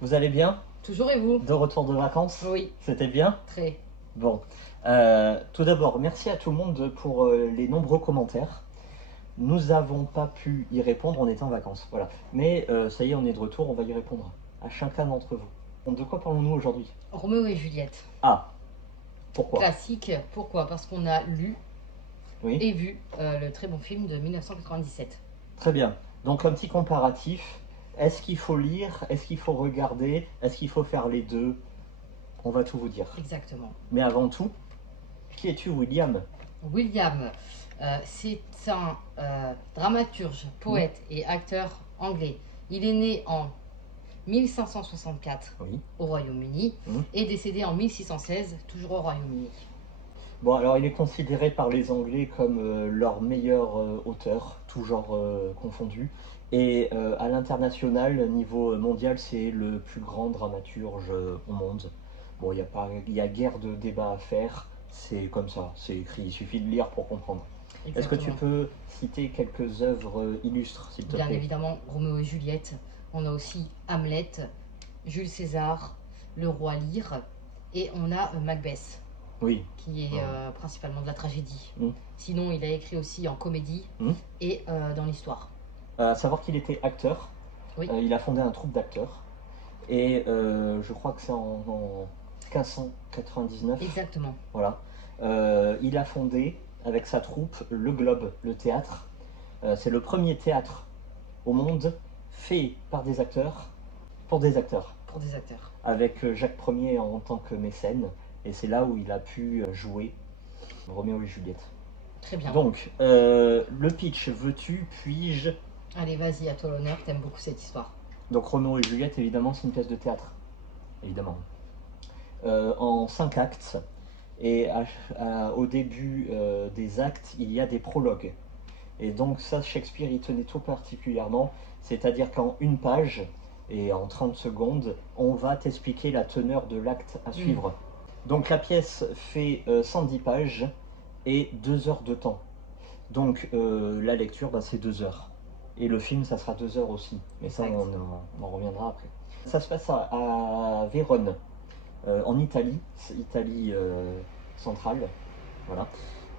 Vous allez bien? Toujours et vous? De retour de vacances? Oui, C'était bien? très. Bon. Tout d'abord, merci à tout le monde pour les nombreux commentaires. Nous n'avons pas pu y répondre, on était en vacances, voilà. Mais ça y est, on est de retour, on va y répondre à chacun d'entre vous. De quoi parlons-nous aujourd'hui? Roméo et Juliette. Ah, pourquoi? Classique. Pourquoi? Parce qu'on a lu Oui, et vu le très bon film de 1997. très bien. Donc un petit comparatif. Est-ce qu'il faut lire? Est-ce qu'il faut regarder? Est-ce qu'il faut faire les deux? On va tout vous dire. Exactement. Mais avant tout, qui es-tu, William? William, c'est un dramaturge, poète et acteur anglais. Il est né en 1564 Oui. au Royaume-Uni et décédé en 1616, toujours au Royaume-Uni. Bon, alors il est considéré par les Anglais comme leur meilleur auteur, tout genre confondu. Et à l'international, niveau mondial, c'est le plus grand dramaturge au monde. Bon, il y a guère de débat à faire, c'est comme ça, c'est écrit, il suffit de lire pour comprendre. Est-ce que tu peux citer quelques œuvres illustres, s'il te plaît? Bien évidemment, Roméo et Juliette. On a aussi Hamlet, Jules César, Le Roi Lear, et on a Macbeth. Oui. Qui est principalement de la tragédie. Mm. Sinon, il a écrit aussi en comédie et dans l'histoire. À savoir qu'il était acteur. Oui. Il a fondé un troupe d'acteurs. Et je crois que c'est en 1599. Exactement. Voilà. Il a fondé, avec sa troupe, le Globe, le théâtre. C'est le premier théâtre au monde fait par des acteurs, pour des acteurs. Pour des acteurs. Avec Jacques Ier en tant que mécène. Et c'est là où il a pu jouer Roméo et Juliette. Très bien. Donc, le pitch, veux-tu, puis-je? Allez, vas-y, à toi l'honneur, t'aimes beaucoup cette histoire. Donc Roméo et Juliette, évidemment, c'est une pièce de théâtre. Évidemment. En 5 actes. Et au début des actes, il y a des prologues. Et donc ça, Shakespeare y tenait tout particulièrement. C'est-à-dire qu'en une page et en 30 secondes, on va t'expliquer la teneur de l'acte à suivre. Donc la pièce fait 110 pages et 2 heures de temps. Donc la lecture, c'est 2 heures. Et le film, ça sera 2 heures aussi. Mais ça, on en reviendra après. Ça se passe à Vérone, en Italie, Italie centrale, voilà,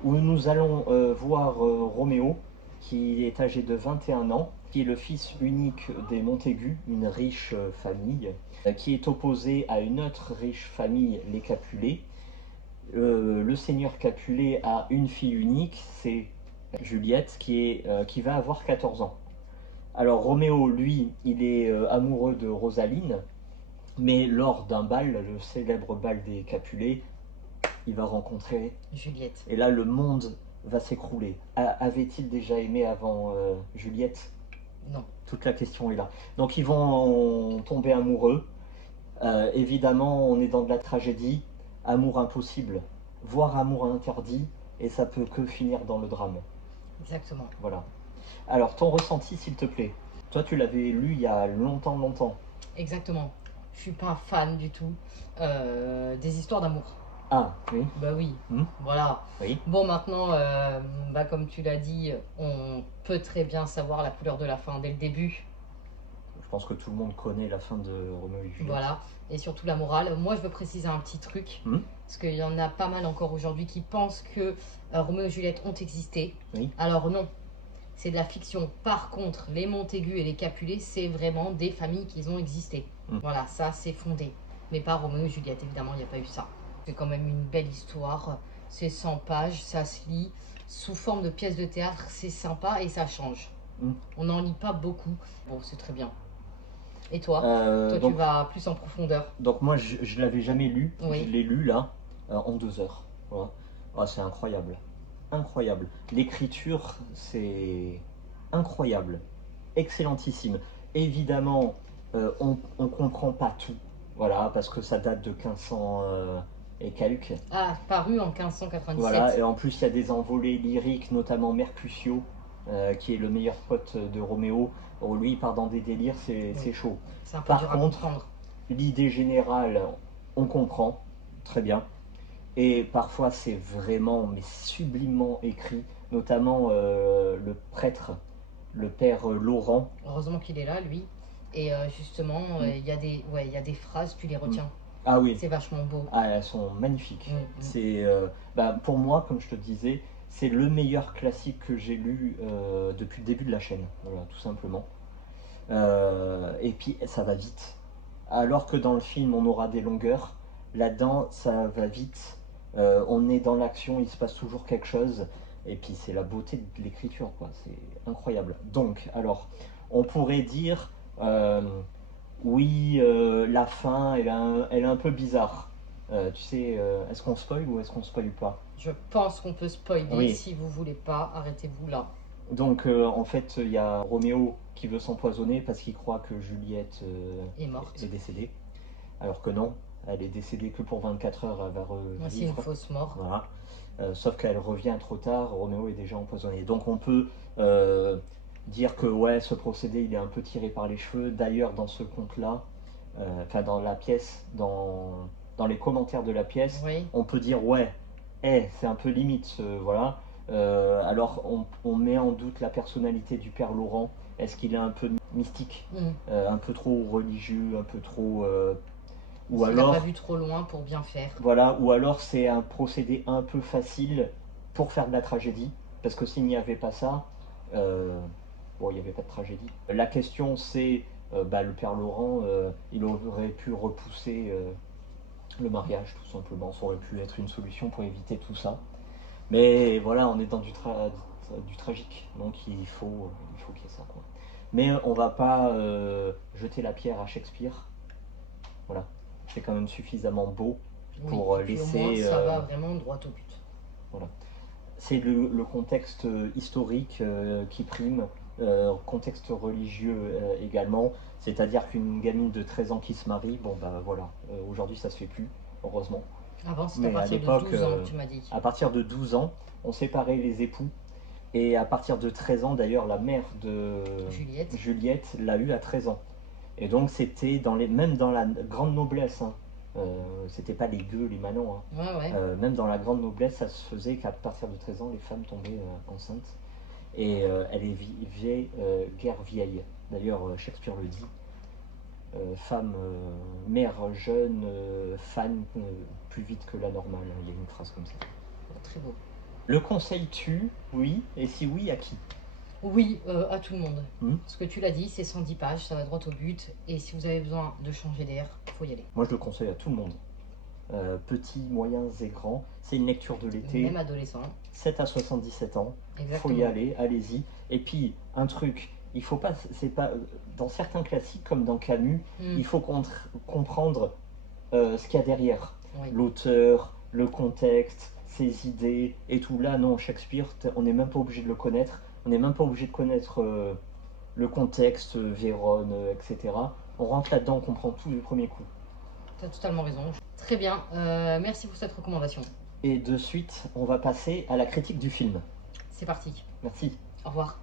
où nous allons voir Roméo, qui est âgé de 21 ans, qui est le fils unique des Montaigu, une riche famille, qui est opposé à une autre riche famille, les Capulet. Le seigneur Capulet a une fille unique, c'est Juliette, qui va avoir 14 ans. Alors Roméo, lui, il est amoureux de Rosaline, mais lors d'un bal, le célèbre bal des Capulets, il va rencontrer Juliette. Et là, le monde va s'écrouler. Avait-il déjà aimé avant Juliette? Non. Toute la question est là. Donc ils vont tomber amoureux. Évidemment, on est dans de la tragédie. Amour impossible, voire amour interdit, et ça peut que finir dans le drame. Exactement. Voilà. Alors, ton ressenti, s'il te plaît. Toi, tu l'avais lu il y a longtemps, longtemps. Exactement. Je suis pas fan du tout des histoires d'amour. Ah, oui. Bah oui, voilà. Oui. Bon, maintenant, comme tu l'as dit, on peut très bien savoir la couleur de la fin dès le début. Je pense que tout le monde connaît la fin de Roméo et Juliette. Voilà, et surtout la morale. Moi, je veux préciser un petit truc, parce qu'il y en a pas mal encore aujourd'hui qui pensent que Roméo et Juliette ont existé. Oui. Alors non, c'est de la fiction. Par contre, les Montaigu et les Capulet, c'est vraiment des familles qui ont existé. Voilà, ça, c'est fondé. Mais pas Roméo et Juliette, évidemment, il n'y a pas eu ça. C'est quand même une belle histoire. C'est 100 pages, ça se lit sous forme de pièce de théâtre. C'est sympa et ça change. On n'en lit pas beaucoup. Bon, c'est très bien. Et toi, tu vas plus en profondeur. Donc moi, je ne l'avais jamais lu. Oui. Je l'ai lu là, en 2 heures. Voilà. Oh, c'est incroyable. Incroyable. L'écriture, c'est incroyable. Excellentissime. Évidemment, on ne comprend pas tout. Voilà, parce que ça date de 1500 et quelques. Ah, paru en 1597. Voilà, et en plus, il y a des envolées lyriques, notamment Mercutio, qui est le meilleur pote de Roméo. Oh, lui, il part dans des délires, c'est chaud. Par contre, l'idée générale, on comprend très bien. Et parfois, c'est vraiment, mais sublimement écrit, notamment le prêtre, le père Laurent. Heureusement qu'il est là, lui. Et justement, il y a des phrases, tu les retiens. Ah oui. C'est vachement beau. Ah, elles sont magnifiques. C'est, pour moi, comme je te disais, c'est le meilleur classique que j'ai lu depuis le début de la chaîne, voilà, tout simplement. Et puis ça va vite. Alors que dans le film on aura des longueurs, là-dedans ça va vite. On est dans l'action, il se passe toujours quelque chose. Et puis c'est la beauté de l'écriture, quoi. C'est incroyable. Donc, alors, on pourrait dire, oui, la fin, elle est un peu bizarre. Tu sais, est-ce qu'on spoil ou est-ce qu'on spoil pas? Je pense qu'on peut spoiler. Oui. Si vous voulez pas, arrêtez-vous là. Donc en fait, il y a Roméo qui veut s'empoisonner parce qu'il croit que Juliette est morte, est décédée. Alors que non, elle est décédée que pour 24 heures, elle va revivre. C'est une fausse mort. Voilà. Sauf qu'elle revient trop tard, Roméo est déjà empoisonné. Donc on peut dire que ouais, ce procédé il est un peu tiré par les cheveux. D'ailleurs, dans ce conte-là, dans la pièce, dans les commentaires de la pièce, oui. On peut dire ouais, c'est un peu limite, voilà. Alors on met en doute la personnalité du père Laurent. Est-ce qu'il est un peu mystique, un peu trop religieux, un peu trop... ou alors, il n'a pas vu trop loin pour bien faire. Voilà, ou alors c'est un procédé un peu facile pour faire de la tragédie, parce que s'il n'y avait pas ça, bon, il n'y avait pas de tragédie. La question c'est, le père Laurent, il aurait pu repousser le mariage tout simplement, ça aurait pu être une solution pour éviter tout ça. Mais voilà, on est dans du tragique, donc il faut qu'il y ait ça, quoi. Mais on va pas jeter la pierre à Shakespeare. Voilà, c'est quand même suffisamment beau pour laisser... Au moins, ça va vraiment droit au but. Voilà. C'est le contexte historique qui prime, contexte religieux également. C'est-à-dire qu'une gamine de 13 ans qui se marie, bon bah voilà, aujourd'hui ça se fait plus, heureusement. Avant, c'était à partir de 12 ans, tu m'as dit. À partir de 12 ans, on séparait les époux. Et à partir de 13 ans, d'ailleurs, la mère de Juliette l'a eu à 13 ans. Et donc, c'était même dans la grande noblesse. Hein. C'était pas les gueux, les manants. Hein. Même dans la grande noblesse, ça se faisait qu'à partir de 13 ans, les femmes tombaient enceintes. Et elle vivait guère vieille. D'ailleurs, Shakespeare le dit. Femme, mère jeune, fan plus vite que la normale. Il y a une phrase comme ça. Très beau. Le conseilles-tu? Oui. Et si oui, à qui? Oui, à tout le monde. Ce que tu l'as dit, c'est 110 pages, ça va droit au but. Et si vous avez besoin de changer d'air, il faut y aller. Moi, je le conseille à tout le monde. Petits, moyens et grands. C'est une lecture de l'été. Même adolescent. 7 à 77 ans. Exactement. Faut y aller, allez-y. Et puis, un truc, il faut pas... C'est pas dans certains classiques, comme dans Camus, il faut comprendre ce qu'il y a derrière. Oui. L'auteur, le contexte, ses idées et tout. Là, non, Shakespeare, on n'est même pas obligé de le connaître. On n'est même pas obligé de connaître le contexte, Vérone, etc. On rentre là-dedans, on comprend tout du premier coup. Tu as totalement raison. Très bien, merci pour cette recommandation. Et de suite, on va passer à la critique du film. C'est parti. Merci. Au revoir.